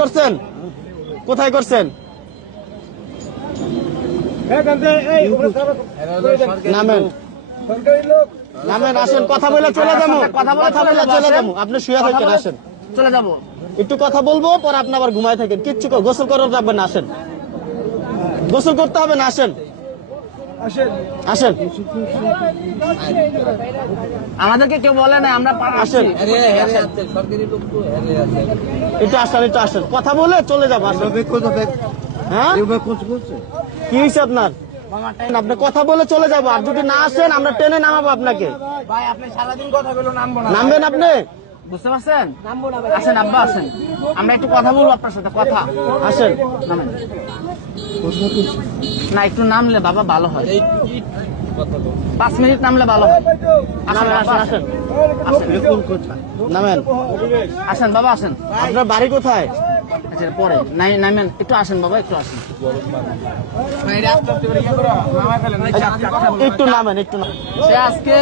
করছেন? কোথায় করছেন? নামেন। নামেন আসেন কথা বলে চলে যাব। কথা বলে চলে যাব আপনি শুয়ে থাকেন আসেন। চলে যাব। একটু কথা বলব পরে আপনি আবার ঘুমায় থাকেন। কিচ্ছু গোসল করার যাবেন আসেন। গোসল করতে হবে না আসেন। আসেন। আমাদেরকে কেউ বলে না আমরা আসেন। একটু আসেন একটু আসেন। কথা বলে চলে যাব আসেন। হ্যাঁ? কি হয়েছে আপনার? আপনি কথা বলে চলে যাব আর যদি না আসেন আমরা ট্রেনে নামাবো আপনাকে। ভাই আপনি সারাদিন কথা বলো নামবো না। নামবেন আপনি? বুঝতে পারছেন? আসেন আব্বা আসেন। আমরা একটু কথা বলব আপনার সাথে কথা। আসেন। নামেন। না একটু নামলে বাবা ভালো হয়। পাঁচ মিনিট নামলে ভালো হয়। আসেন নামেন আসেন আসেন। আসেন। নামেন। আসেন বাবা আসেন। আপনার বাড়ি কোথায়? আচ্ছা পরে। নাই নামেন। একটু আসেন বাবা একটু আসেন। একটু নামেন একটু নামেন। সে আজকে